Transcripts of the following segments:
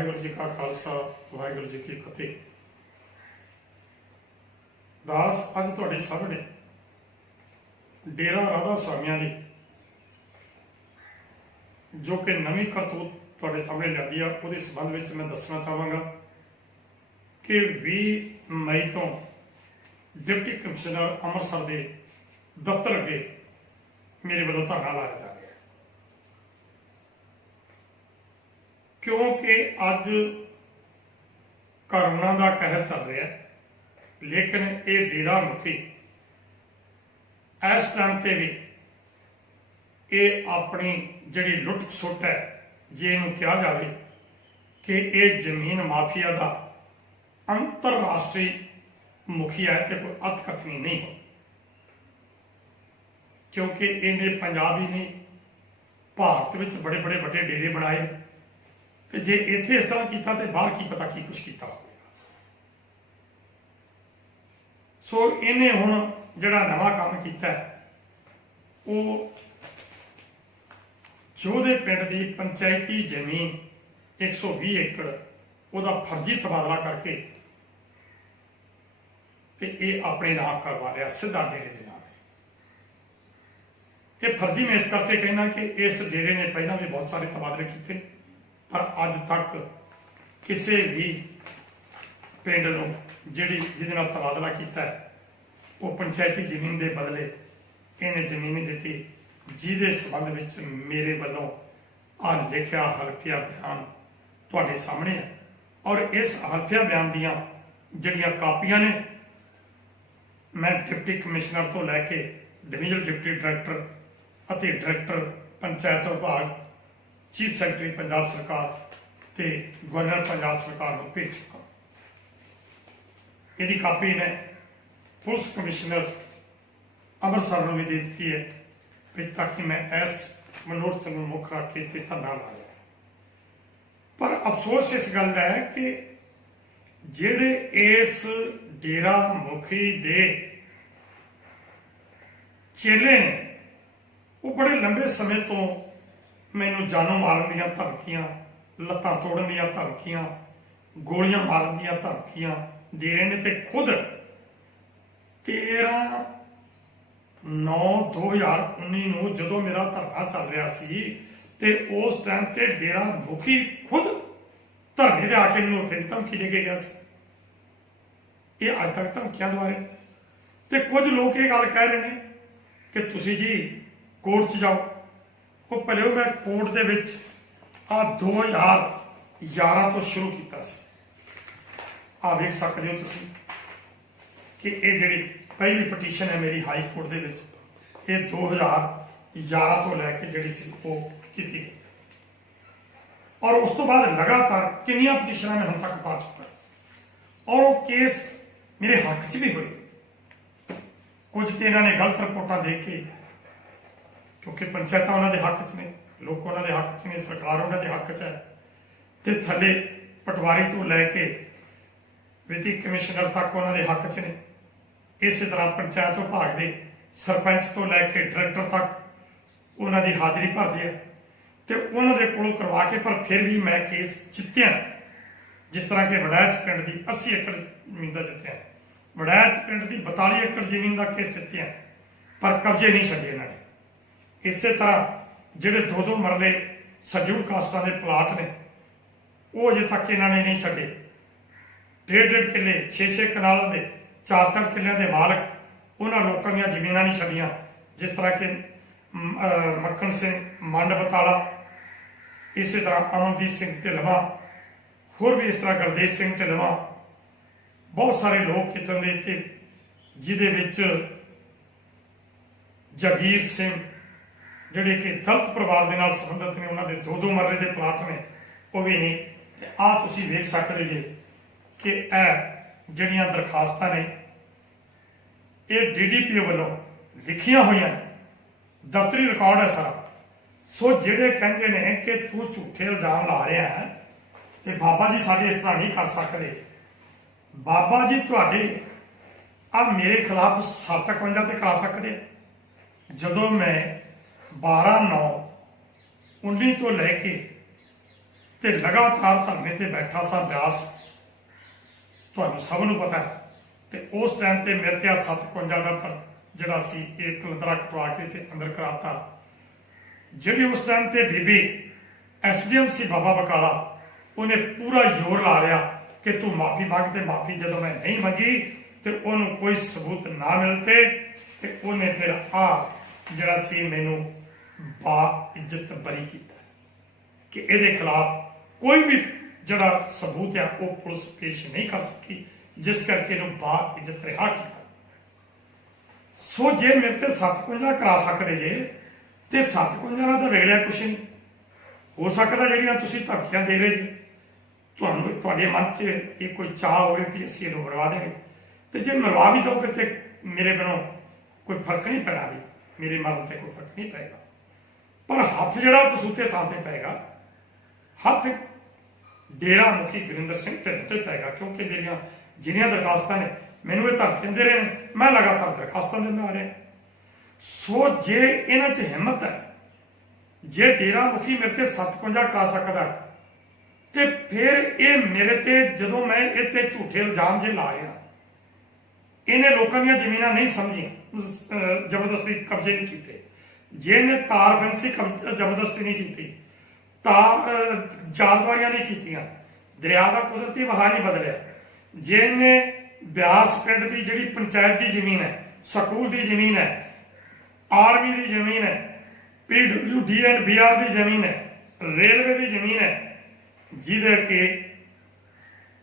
वाहिगुरू जी का खालसा वाहिगुरू जी की फतेह। दास अज तुहाडे सामने डेरा राधा स्वामियां दी जो कि नवीं करतूत तुहाडे सामने लियादी आ उहदे संबंध में मैं दसना चाहांगा कि 20 मई तो डिप्टी कमिश्नर अमृतसर के दफ्तर अगे मेरे वालों धरना लाया जा रहा है, क्योंकि अज करोना का कहर चल रहा है। लेकिन ये डेरा मुखी इस टाइम पर भी ये अपनी जिहड़ी लुट खसुट है, जे इनू कहा जाए कि ये जमीन माफिया का अंतरराष्ट्रीय मुखिया है तो कोई अर्थकथनी नहीं हो, क्योंकि इन्हें पंजाब ही नहीं भारत में बड़े बड़े बड़े डेरे बनाए, तो जे इत्थे इस तरह किया तो बाहर की पता की कुछ किया। सो इन्हें हुण जिहड़ा नवां काम किया वो जोधे पिंड की पंचायती जमीन 120 एकड़ उसका फर्जी तबादला करके ते ये अपने नाम करवा लिया सीधा डेरे के नाम। ये फर्जी मैं इस करके कहना कि इस डेरे ने पहला भी बहुत सारे तबादले किए, पर अज तक किसी भी पिंड नूं जिहदे नाल तबादला किया वो पंचायती जमीन के बदले इन्हें जमीन नहीं दी, जिहदे संबंध में मेरे वालों आ लिखिया हल्फिया बयान तुहाडे सामने है। और इस हल्फिया बयान दियां जिहड़ियां कापियां ने मैं डिप्टी कमिश्नर तो लैके डिविजनल डिप्टी डायरैक्टर अते डायरैक्टर पंचायत विभाग चीफ सैकटरी पंजाब सरकार ते गवर्नर पंजाब सरकार को भेज चुका। यदि कापी ने पुलिस कमिश्नर अमृतसर को भी दे दी है ताकि मैं इस मनोरथ को मुख रख के धरना लाया। पर अफसोस इस गल का है कि जेड़े इस डेरा मुखी दे चेले ने वो बड़े लंबे समय तो मैनू जानों मारन दियां धमकियां, लत्तां तोड़न दियां धमकियां, गोलियां मारन दियां धमकियां दे रहे ने। ते खुद 13/9/2019 नूं जदों मेरा धरना चल रहा सी ते उस टाइम ते डेरा मुखी खुद धरने दे आके मैनूं उत्थे धमकी दे के गया सी। ये अज तक धमकियां दवा रहे ते कुछ लोग ये गल कह रहे हैं कि तुसी जी कोर्ट च जाओ। वो पहले मैं कोर्ट दे विच 2011 तो शुरू किया सी। आ देख सकते हो तुसी कि ये जिहड़ी पहली पटीशन है मेरी हाई कोर्ट दे विच ये 2011 तो लैके जिहड़ी सी वो की गई, और उस तो बाद लगातार कितनियां पटीशनां मैं हुण तक पा चुका। और वो केस मेरे हक च भी हुए, कुछ तो इन्होंने गलत रिपोर्टां दे के, क्योंकि पंचायत उन्होंने हक च ने, लोग उन्होंने हक च ने, सरकार उन्होंने हक च है, तो थले पटवारी तो लैके विधिक कमिश्नर तक उन्होंने हक च ने। इस तरह पंचायत विभाग के सरपंच तो लैके डायरैक्टर तक उन्होंने हाजिरी भरते हैं, तो उन्होंने कोलों करवा के, पर फिर भी मैं केस जित्तिया। जिस तरह के वड़ैच पिंड की 80 एकड़ जमीन का जित्तिया, वड़ैच पिंड की 42 एकड़ जमीन का केस जित्तिया, पर कब्जे नहीं छड्डे इन्होंने। इस तरह जोड़े 2-2 मरले शेड्यूल कास्टां के प्लाट ने वो अजे तक इन्होंने नहीं छड्डे। 1.5 किले 6-6 कनालों के 4-4 किलों के मालक उन्होंने लोगों दी जमीनां नहीं छड्डियां। जिस तरह के मक्खन सिंह मंड बताला, इस तरह अमनदीप सिंह ढिलवा, होर भी इस तरह गुरदेव सिंह ढिलवा, बहुत सारे लोग कितों के जिहदे विच जगीर सिंह जिहड़े कि दलित परिवार के नाल संबंधित ने, उन्होंने 2-2 मरले के प्लाट ने वो भी नहीं। आ तुसीं वेख सकते जे कि जिहड़ियां दरखास्तां ने ये DDPO वालों लिखियां हुई हैं, दफ्तरी रिकॉर्ड है सारा। सो जिहड़े कहंदे ने कि तू झूठे इल्जाम ला रहा है तो बाबा जी साडे इस तरह नहीं कर सकते। बाबा जी तुहाडे आ मेरे खिलाफ 751 ते करा सकते। जदों मैं 12/9/19 तो लैके ਤੇ ਲਗਾਤਾਰ ਧਰਨੇ ਤੇ ਬੈਠਾ ਸਾਂ ਬਿਆਸ, ਤੁਹਾਨੂੰ ਸਭ ਨੂੰ ਪਤਾ ਹੈ। ਤੇ ਉਸ ਟਾਈਮ ਤੇ ਮੇਰੇ ਤੇ 57 ਦਾ ਪਰ ਜਿਹੜਾ ਸੀ ਇਹ ਕਲੰਦਰਾ ਕਟਵਾ ਕੇ ਤੇ ਅੰਦਰ ਕਰਾਤਾ। ਜਿਹੜੀ ਉਸ ਟਾਈਮ ਤੇ ਬੀਬੀ ਐਸਡੀਐਮ ਸੀ ਬਾਬਾ ਬਕਾਲਾ, ਉਹਨੇ ਪੂਰਾ ਜ਼ੋਰ ਲਾ ਲਿਆ ਕਿ ਤੂੰ ਮਾਫੀ ਮੰਗ। ਤੇ ਮਾਫੀ ਜਦੋਂ ਮੈਂ ਨਹੀਂ ਮੰਗੀ ਤੇ ਉਹਨੂੰ ਕੋਈ ਸਬੂਤ ਨਾ ਮਿਲਤੇ ਤੇ ਉਹਨੇ ਫਿਰ ਜਿਹੜਾ ਸੀ ਮੈਨੂੰ ਬਾ ਇੱਜ਼ਤ ਬਰੀ ਕੀਤਾ ਕਿ ਇਹਦੇ ਖਿਲਾਫ ਕੋਈ ਵੀ ਜਿਹੜਾ ਸਬੂਤ ਹੈ ਉਹ ਪੁਲਿਸ ਪੇਸ਼ ਨਹੀਂ ਕਰ ਸਕੀ, ਜਿਸ ਕਰਕੇ ਇਹਨੂੰ ਬਾ ਇੱਜ਼ਤ ਰਿਹਾ ਕੀਤਾ। ਸੋ ਜੇ ਮੇਰੇ ਤੇ 57 ਕਰਾ ਸਕਦੇ ਜੇ ਤੇ 57 ਨਾਲ ਤਾਂ ਵੇੜਿਆ ਕੁਛ ਨਹੀਂ ਹੋ ਸਕਦਾ। ਜਿਹੜੀਆਂ ਤੁਸੀਂ ਧਮਕੀਆਂ ਦੇ ਰਹੇ ਜੀ, ਤੁਹਾਨੂੰ ਤੁਹਾਡੇ ਮਨ 'ਚ ਇਹ ਕੋਈ ਚਾਹ ਹੋਵੇ ਕਿ ਅਸੀਂ ਇਹਨੂੰ ਮਰਵਾ ਦੇਵਾਂਗੇ, ਤੇ ਜੇ ਮਰਵਾ ਵੀ ਦੋਗੇ ਤੇ ਮੇਰੇ ਬਿਨੋਂ ਕੋਈ ਫਰਕ ਨਹੀਂ ਪੈਣਾ, ਵੀ ਮੇਰੇ ਮਨ ਤੇ ਕੋਈ ਫਰਕ ਨਹੀਂ ਪਏਗਾ। ਪਰ ਹੱਥ ਜਿਹੜਾ ਕਸੂਤੇ ਥਾਂ ਤੇ ਪਏਗਾ, ਹੱਥ ਡੇਰਾ ਮੁਖੀ ਗੁਰਿੰਦਰ ਸਿੰਘ ਢਿੱਲੋਂ ਤੇ ਪਏਗਾ, ਕਿਉਂਕਿ ਮੇਰੀਆਂ ਜਿੰਨੀਆਂ ਦਰਖਾਸਤਾਂ ਨੇ ਮੈਨੂੰ ਇਹ ਧਮਕੀਆਂ ਦੇ ਰਹੇ ਨੇ, ਮੈਂ ਲਗਾਤਾਰ ਦਰਖਾਸਤਾਂ ਦਿੰਦਾ ਆ ਰਿਹਾ। ਸੋ ਜੇ ਇਹਨਾਂ 'ਚ ਹਿੰਮਤ ਹੈ, ਜੇ ਡੇਰਾ ਮੁਖੀ ਮੇਰੇ ਤੇ 57 ਕਰਾ ਸਕਦਾ ਤੇ ਫਿਰ ਇਹ ਮੇਰੇ ਤੇ ਜਦੋਂ ਮੈਂ ਇਹ ਤੇ ਝੂਠੇ ਇਲਜ਼ਾਮ ਜੇ ਲਾ ਰਿਹਾ, ਇਹਨੇ ਲੋਕਾਂ ਦੀਆਂ ਜ਼ਮੀਨਾਂ ਨਹੀਂ ਸਮਝੀਆਂ, ਜ਼ਬਰਦਸਤੀ ਕਬਜ਼ੇ ਨਹੀਂ ਕੀਤੇ, ਜੇ ਇਹਨੇ ਤਾਰ ਫੈਂਸੀ ਜ਼ਬਰਦਸਤੀ ਨਹੀਂ ਕੀਤੀ, ਤਾਂ ਜਾਲਵਾਰੀਆਂ ਨਹੀਂ ਕੀਤੀਆਂ, ਦਰਿਆ ਦਾ ਕੁਦਰਤੀ ਵਹਾਅ ਨਹੀਂ ਬਦਲਿਆ, ਜੇ ਇਹਨੇ ਬਿਆਸ ਪਿੰਡ ਦੀ ਜਿਹੜੀ ਪੰਚਾਇਤ ਦੀ ਜ਼ਮੀਨ ਹੈ, ਸਕੂਲ ਦੀ ਜ਼ਮੀਨ ਹੈ, ਆਰਮੀ ਦੀ ਜ਼ਮੀਨ ਹੈ, PWD ਐਂਡ BR ਦੀ ਜ਼ਮੀਨ ਹੈ, ਰੇਲਵੇ ਦੀ ਜ਼ਮੀਨ ਹੈ, ਜਿਹਦੇ ਕਿ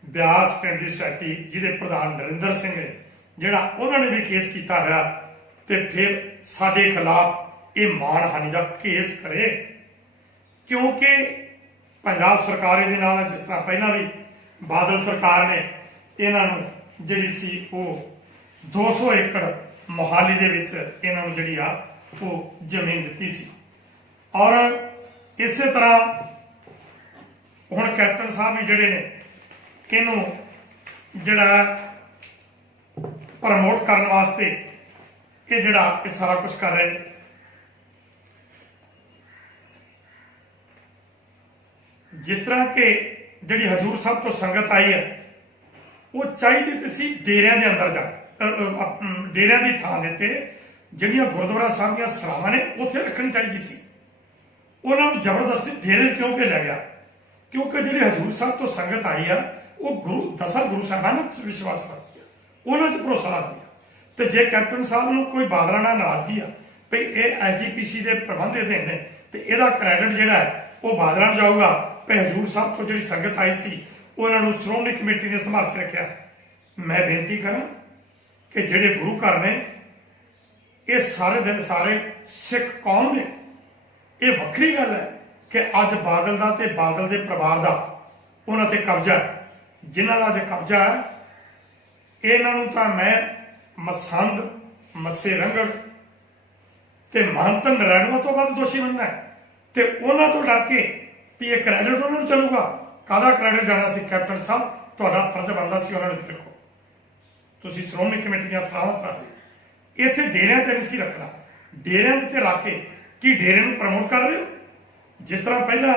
ਬਿਆਸ ਪਿੰਡ ਦੀ ਸੁਸਾਇਟੀ ਜਿਹਦੇ ਪ੍ਰਧਾਨ ਨਰਿੰਦਰ ਸਿੰਘ ਨੇ, ਜਿਹੜਾ ਉਹਨਾਂ ਨੇ ਵੀ ਕੇਸ ਕੀਤਾ ਹੋਇਆ, ਤੇ ਫਿਰ ਸਾਡੇ ਖਿਲਾਫ ਇਹ ਮਾਣਹਾਨੀ ਦਾ ਕੇਸ ਕਰੇ। ਕਿਉਂਕਿ ਪੰਜਾਬ ਸਰਕਾਰ ਇਹਦੇ ਨਾਲ, ਜਿਸ ਤਰ੍ਹਾਂ ਪਹਿਲਾਂ ਵੀ ਬਾਦਲ ਸਰਕਾਰ ਨੇ ਇਹਨਾਂ ਨੂੰ ਜਿਹੜੀ ਸੀ ਉਹ 200 ਏਕੜ ਮੋਹਾਲੀ ਦੇ ਵਿੱਚ ਇਹਨਾਂ ਨੂੰ ਜਿਹੜੀ ਆ ਉਹ ਜ਼ਮੀਨ ਦਿੱਤੀ ਸੀ। ਔਰ ਇਸੇ ਤਰ੍ਹਾਂ ਹੁਣ ਕੈਪਟਨ ਸਾਹਿਬ ਵੀ ਜਿਹੜੇ ਨੇ ਇਹਨੂੰ ਜਿਹੜਾ ਪ੍ਰਮੋਟ ਕਰਨ ਵਾਸਤੇ ਇਹ ਜਿਹੜਾ ਇਹ ਸਾਰਾ ਕੁਝ ਕਰ ਰਹੇ ਨੇ। ਜਿਸ ਤਰ੍ਹਾਂ ਕਿ ਜਿਹੜੀ ਹਜ਼ੂਰ ਸਾਹਿਬ ਤੋਂ ਸੰਗਤ ਆਈ ਹੈ, ਉਹ ਚਾਹੀਦੀ ਤੇ ਸੀ ਡੇਰਿਆਂ ਦੇ ਅੰਦਰ ਜਾ ਡੇਰਿਆਂ ਦੀ ਥਾਂ ਦੇ ਤੇ ਜਿਹੜੀਆਂ ਗੁਰਦੁਆਰਾ ਸਾਹਿਬ ਦੀਆਂ ਸਰਾਵਾਂ ਨੇ ਉੱਥੇ ਰੱਖਣੀ ਚਾਹੀਦੀ ਸੀ। ਉਹਨਾਂ ਨੂੰ ਜ਼ਬਰਦਸਤੀ ਡੇਰੇ ਕਿਉਂ ਭੇਜਿਆ ਗਿਆ? ਕਿਉਂਕਿ ਜਿਹੜੀ ਹਜ਼ੂਰ ਸਾਹਿਬ ਤੋਂ ਸੰਗਤ ਆਈ ਆ, ਉਹ ਦਸਾਂ ਗੁਰੂ ਸਾਹਿਬਾਨਾਂ 'ਚ ਵਿਸ਼ਵਾਸ ਰੱਖਦੀ ਆ, ਉਹਨਾਂ 'ਚ ਭਰੋਸਾ ਰੱਖਦੀ ਆ। ਤੇ ਜੇ ਕੈਪਟਨ ਸਾਹਿਬ ਨੂੰ ਕੋਈ ਬਾਦਲਾਂ ਨਾਲ ਨਾਰਾਜ਼ਗੀ ਆ ਭਈ ਇਹ SGPC ਦੇ ਪ੍ਰਬੰਧ ਇਹਦੇ ਨੇ, ਤੇ ਇਹਦਾ ਕ੍ਰੈਡਿਟ ਜਿਹੜਾ ਹੈ ਉਹ ਬਾਦਲਾਂ ਨੂੰ ਜਾਊਗਾ ਭਈ ਹਜ਼ੂਰ ਸਾਹਿਬ ਤੋਂ ਜਿਹੜੀ ਸੰਗਤ ਆਈ ਸੀ ਉਹਨਾਂ ਨੂੰ ਸ਼੍ਰੋਮਣੀ ਕਮੇਟੀ ਨੇ ਸੰਭਾਲ ਕੇ ਰੱਖਿਆ। ਮੈਂ ਬੇਨਤੀ ਕਰਾਂ ਕਿ ਜਿਹੜੇ ਗੁਰੂ ਘਰ ਨੇ ਇਹ ਸਾਰੇ ਦੇ ਸਾਰੇ ਸਿੱਖ ਕੌਮ ਦੇ, ਇਹ ਵੱਖਰੀ ਗੱਲ ਹੈ ਕਿ ਅੱਜ ਬਾਦਲ ਦਾ ਤੇ ਬਾਦਲ ਦੇ ਪਰਿਵਾਰ ਦਾ ਉਹਨਾਂ ਤੇ ਕਬਜ਼ਾ ਹੈ। ਜਿਨ੍ਹਾਂ ਦਾ ਅੱਜ ਕਬਜ਼ਾ ਹੈ, ਇਹਨਾਂ ਨੂੰ ਤਾਂ ਮੈਂ ਮਸੰਦ, ਮੱਸੇ ਰੰਗੜ ਤੇ ਮਹੰਤ ਨਰੈਣਵਾ ਤੋਂ ਵੱਧ ਦੋਸ਼ੀ ਮੰਨਦਾ ਤੇ ਉਹਨਾਂ ਤੋਂ ਡਰ ਕੇ ਵੀ ਇਹ ਕ੍ਰੈਡਿਟ ਉਹਨਾਂ ਨੂੰ ਚੱਲੂਗਾ। ਕਾਹਦਾ ਕ੍ਰੈਡਿਟ ਜਾਣਾ ਸੀ? ਕੈਪਟਨ ਸਾਹਿਬ, ਤੁਹਾਡਾ ਫਰਜ਼ ਬਣਦਾ ਸੀ ਉਹਨਾਂ ਨੂੰ ਦੇਖੋ, ਤੁਸੀਂ ਸ਼੍ਰੋਮਣੀ ਕਮੇਟੀ ਦੀਆਂ ਸਰਾਵਾਂ ਰੱਖ ਲਈ, ਇੱਥੇ ਡੇਰਿਆਂ ਤੇ ਨਹੀਂ ਸੀ ਰੱਖਣਾ। ਡੇਰਿਆਂ ਦੇ ਤੇ ਰੱਖ ਕੇ ਕੀ ਡੇਰੇ ਨੂੰ ਪ੍ਰਮੋਟ ਕਰ ਰਹੇ ਹੋ? ਜਿਸ ਤਰ੍ਹਾਂ ਪਹਿਲਾਂ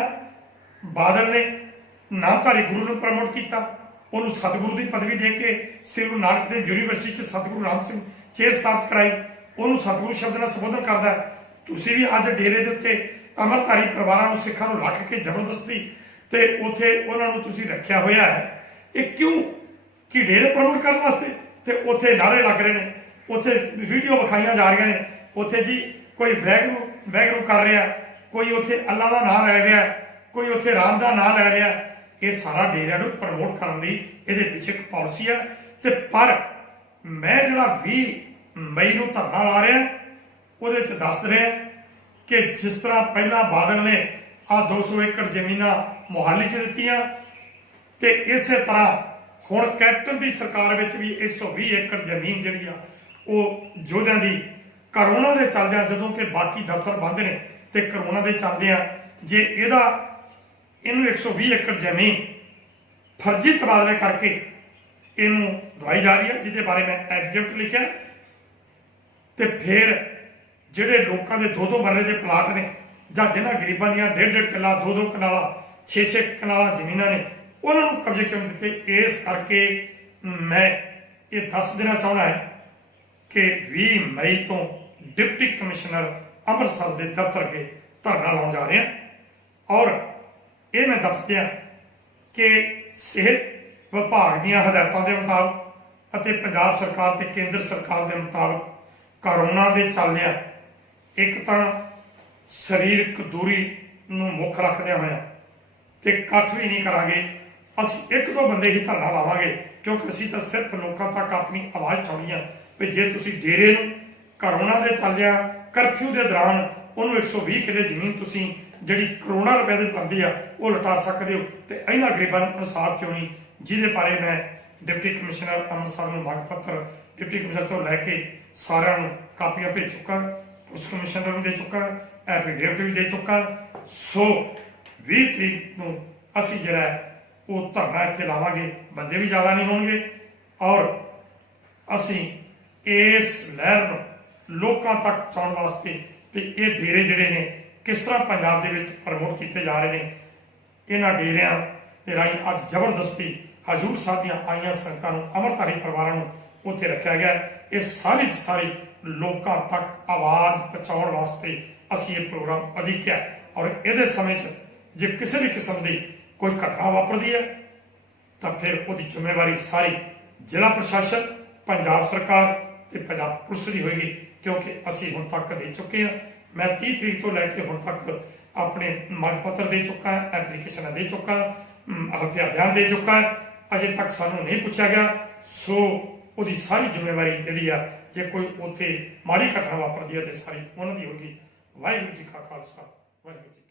ਬਾਦਲ ਨੇ ਨਾਮਧਾਰੀ ਗੁਰੂ ਨੂੰ ਪ੍ਰਮੋਟ ਕੀਤਾ, ਉਹਨੂੰ ਸਤਿਗੁਰੂ ਦੀ ਪਦਵੀ ਦੇ ਕੇ ਸ੍ਰੀ ਗੁਰੂ ਨਾਨਕ ਦੇਵ ਯੂਨੀਵਰਸਿਟੀ 'ਚ ਸਤਿਗੁਰੂ ਰਾਮ ਸਿੰਘ ਚੇਅਰ ਸਥਾਪਿਤ ਕਰਾਈ, ਉਹਨੂੰ ਸਤਿਗੁਰੂ ਸ਼ਬਦ ਨਾਲ ਸੰਬੋਧਨ ਕਰਦਾ। ਤੁਸੀਂ ਵੀ ਅੱਜ ਡੇਰੇ ਦੇ ਉੱਤੇ ਅੰਮ੍ਰਿਤਧਾਰੀ ਪਰਿਵਾਰਾਂ ਨੂੰ, ਸਿੱਖਾਂ ਨੂੰ ਰੱਖ ਕੇ ਜ਼ਬਰਦਸਤੀ ਤੇ ਉੱਥੇ ਉਹਨਾਂ ਨੂੰ ਤੁਸੀਂ ਰੱਖਿਆ ਹੋਇਆ ਹੈ। ਇਹ ਕਿਉਂ? ਕਿ ਡੇਰੇ ਪ੍ਰਮੋਟ ਕਰਨ ਵਾਸਤੇ? ਤੇ ਉੱਥੇ ਨਾਅਰੇ ਲੱਗ ਰਹੇ ਨੇ, ਉੱਥੇ ਵੀਡੀਓ ਵਿਖਾਈਆਂ ਜਾ ਰਹੀਆਂ ਨੇ, ਉੱਥੇ ਜੀ ਕੋਈ ਵੈਗਰੂ ਵੈਗਰੂ ਕਰ ਰਿਹਾ, ਕੋਈ ਉੱਥੇ ਅੱਲਾ ਦਾ ਨਾਮ ਲੈ ਰਿਹਾ, ਕੋਈ ਉੱਥੇ ਰਾਮ ਦਾ ਨਾਮ ਲੈ ਰਿਹਾ। ਇਹ ਸਾਰਾ ਡੇਰਿਆਂ ਨੂੰ ਪ੍ਰਮੋਟ ਕਰਨ ਦੀ ਇਹਦੇ ਪਿੱਛੇ ਇੱਕ ਪਾਲਿਸੀ ਹੈ। ਤੇ ਪਰ ਮੈਂ ਜਿਹੜਾ 20 ਮਈ ਨੂੰ ਧਰਨਾ ਲਾ ਰਿਹਾ, ਉਹਦੇ 'ਚ ਦੱਸ ਰਿਹਾ ਕਿ ਜਿਸ ਤਰ੍ਹਾਂ ਪਹਿਲਾਂ ਬਾਦਲ ਨੇ ਆਹ 200 ਏਕੜ ਜ਼ਮੀਨਾਂ ਮੋਹਾਲੀ 'ਚ ਦਿੱਤੀਆਂ, ਤੇ ਇਸੇ ਤਰ੍ਹਾਂ ਹੁਣ ਕੈਪਟਨ ਦੀ ਸਰਕਾਰ ਵਿੱਚ ਵੀ 120 ਏਕੜ ਜ਼ਮੀਨ ਜਿਹੜੀ ਆ ਉਹ ਯੋਧਿਆਂ ਦੀ ਕਰੋਨਾ ਦੇ ਚੱਲਦਿਆਂ, ਜਦੋਂ ਕਿ ਬਾਕੀ ਦਫ਼ਤਰ ਬੰਦ ਨੇ ਤੇ ਕਰੋਨਾ ਦੇ ਚੱਲਦਿਆਂ, ਜੇ ਇਹਨੂੰ 120 ਏਕੜ ਜ਼ਮੀਨ ਫਰਜ਼ੀ ਤਬਾਦਲੇ ਕਰਕੇ ਇਹਨੂੰ ਦਵਾਈ ਜਾ ਰਹੀ ਹੈ, ਜਿਹਦੇ ਬਾਰੇ ਮੈਂ ਐਫੀਡੇਵਿਟ ਲਿਖਿਆ। ਤੇ ਫਿਰ ਜਿਹੜੇ ਲੋਕਾਂ ਦੇ 2-2 ਮਰਲੇ ਦੇ ਪਲਾਟ ਨੇ, ਜਾਂ ਜਿਨ੍ਹਾਂ ਗਰੀਬਾਂ ਦੀਆਂ 1.5 ਕਿੱਲਾ 2-2 ਕਨਾਲਾਂ 6-6 ਕਨਾਲਾਂ ਜ਼ਮੀਨਾਂ ਨੇ ਉਹਨਾਂ ਨੂੰ ਕਬਜ਼ੇ ਕਿਉਂ ਦਿੱਤੇ। ਇਸ ਕਰਕੇ ਮੈਂ ਇਹ ਦੱਸ ਦੇਣਾ ਚਾਹੁੰਦਾ ਹੈ ਕਿ 20 ਮਈ ਤੋਂ ਡਿਪਟੀ ਕਮਿਸ਼ਨਰ ਅੰਮ੍ਰਿਤਸਰ ਦੇ ਦਫ਼ਤਰ ਅੱਗੇ ਧਰਨਾ ਲਾਉਣ ਜਾ ਰਹੇ ਹਾਂ। ਔਰ ਇਹ ਮੈਂ ਦੱਸ ਦਿਆਂ ਕਿ ਸਿਹਤ ਵਿਭਾਗ ਦੀਆਂ ਹਦਾਇਤਾਂ ਦੇ ਮੁਤਾਬਕ ਅਤੇ ਪੰਜਾਬ ਸਰਕਾਰ ਤੇ ਕੇਂਦਰ ਸਰਕਾਰ ਦੇ ਮੁਤਾਬਕ ਕਰੋਨਾ ਦੇ ਚੱਲਦਿਆਂ ਇੱਕ ਤਾਂ ਸਰੀਰਕ ਦੂਰੀ ਨੂੰ ਮੁੱਖ ਰੱਖਦਿਆਂ ਹੋਇਆਂ ਤੇ ਇਕੱਠ ਵੀ ਨਹੀਂ ਕਰਾਂਗੇ। ਅਸੀਂ 1-2 ਬੰਦੇ ਹੀ ਧਰਨਾ ਲਾਵਾਂਗੇ ਕਿਉਂਕਿ ਅਸੀਂ ਤਾਂ ਸਿਰਫ ਲੋਕਾਂ ਤੱਕ ਆਪਣੀ ਆਵਾਜ਼ ਉਠਾਉਣੀ ਆ ਵੀ ਜੇ ਤੁਸੀਂ ਡੇਰੇ ਨੂੰ ਕਰੋਨਾ ਦੇ ਚੱਲਦਿਆਂ ਕਰਫਿਊ ਦੇ ਦੌਰਾਨ ਉਹਨੂੰ 120 ਕਿੱਲੇ ਜ਼ਮੀਨ ਤੁਸੀਂ ਜਿਹੜੀ ਕਰੋੜਾਂ ਰੁਪਏ ਦੀ ਬਣਦੀ ਆ ਉਹ ਲੁਟਾ ਸਕਦੇ ਹੋ ਤੇ ਇਹਨਾਂ ਗਰੀਬਾਂ ਨੂੰ ਇਨਸਾਫ ਕਿਉਂ ਨਹੀਂ, ਜਿਹਦੇ ਬਾਰੇ ਮੈਂ ਡਿਪਟੀ ਕਮਿਸ਼ਨਰ ਅੰਮ੍ਰਿਤਸਰ ਨੂੰ ਮੰਗ ਪੱਤਰ ਡਿਪਟੀ ਕਮਿਸ਼ਨਰ ਤੋਂ ਲੈ ਕੇ ਸਾਰਿਆਂ ਨੂੰ ਕਾਪੀਆਂ ਭੇਜ ਚੁੱਕਾ, ਪੁਲਿਸ ਕਮਿਸ਼ਨਰ ਨੂੰ ਦੇ ਚੁੱਕਾ, ਐਫੀਡੇਵਿਟ ਵੀ ਦੇ ਚੁੱਕਾ। ਸੋ 20 ਤਰੀਕ ਨੂੰ ਅਸੀਂ ਜਿਹੜਾ ਉਹ ਧਰਨਾ ਇੱਥੇ ਲਾਵਾਂਗੇ, ਬੰਦੇ ਵੀ ਜ਼ਿਆਦਾ ਨਹੀਂ ਹੋਣਗੇ ਔਰ ਅਸੀਂ ਇਸ ਲਹਿਰ ਨੂੰ ਲੋਕਾਂ ਤੱਕ ਪਹੁੰਚਾਉਣ ਵਾਸਤੇ ਤੇ ਇਹ ਡੇਰੇ ਜਿਹੜੇ ਨੇ ਕਿਸ ਤਰ੍ਹਾਂ ਪੰਜਾਬ ਦੇ ਵਿੱਚ ਪ੍ਰਮੋਟ ਕੀਤੇ ਜਾ ਰਹੇ ਨੇ, ਇਹਨਾਂ ਡੇਰਿਆਂ ਦੇ ਰਾਹੀਂ ਅੱਜ ਜ਼ਬਰਦਸਤੀ ਹਜ਼ੂਰ ਸਾਹਿਬ ਦੀਆਂ ਆਈਆਂ ਸੰਗਤਾਂ ਨੂੰ ਅੰਮ੍ਰਿਤਧਾਰੀ ਪਰਿਵਾਰਾਂ ਨੂੰ ਉੱਥੇ ਰੱਖਿਆ ਗਿਆ। ਇਹ ਸਾਰੀ ਲੋਕਾਂ ਤੱਕ ਆਵਾਜ਼ ਪਹੁੰਚਾਉਣ ਵਾਸਤੇ ਅਸੀਂ ਇਹ ਪ੍ਰੋਗਰਾਮ ਉਲੀਕਿਆ ਔਰ ਇਹਦੇ ਸਮੇਂ 'ਚ ਜੇ ਕਿਸੇ ਵੀ ਕਿਸਮ ਦੀ ਕੋਈ ਘਟਨਾ ਵਾਪਰਦੀ ਹੈ ਤਾਂ ਫਿਰ ਉਹਦੀ ਜ਼ਿੰਮੇਵਾਰੀ ਸਾਰੀ ਜ਼ਿਲ੍ਹਾ ਪ੍ਰਸ਼ਾਸਨ, ਪੰਜਾਬ ਸਰਕਾਰ ਤੇ ਪੰਜਾਬ ਪੁਲਿਸ ਦੀ ਹੋਏਗੀ ਕਿਉਂਕਿ ਅਸੀਂ ਹੁਣ ਤੱਕ ਦੇ ਚੁੱਕੇ ਹਾਂ। ਮੈਂ 30 ਤਰੀਕ ਤੋਂ ਲੈ ਕੇ ਹੁਣ ਤੱਕ ਆਪਣੇ ਮੰਗ ਪੱਤਰ ਦੇ ਚੁੱਕਾ, ਐਪਲੀਕੇਸ਼ਨਾਂ ਦੇ ਚੁੱਕਾ, ਹਲਫੀਆ ਬਿਆਨ ਦੇ ਚੁੱਕਾ, ਅਜੇ ਤੱਕ ਸਾਨੂੰ ਨਹੀਂ ਪੁੱਛਿਆ ਗਿਆ। ਸੋ ਉਹਦੀ ਸਾਰੀ ਜ਼ਿੰਮੇਵਾਰੀ ਜਿਹੜੀ ਆ ਜੇ ਕੋਈ ਉੱਥੇ ਮਾੜੀ ਘਟਨਾ ਵਾਪਰਦੀ ਹੈ ਤੇ ਸਾਰੀ ਉਹਨਾਂ ਦੀ ਹੋਗੀ। ਵਾਹਿਗੁਰੂ ਜੀ ਕਾ ਖਾਲਸਾ, ਵਾਹਿਗੁਰੂ ਜੀ।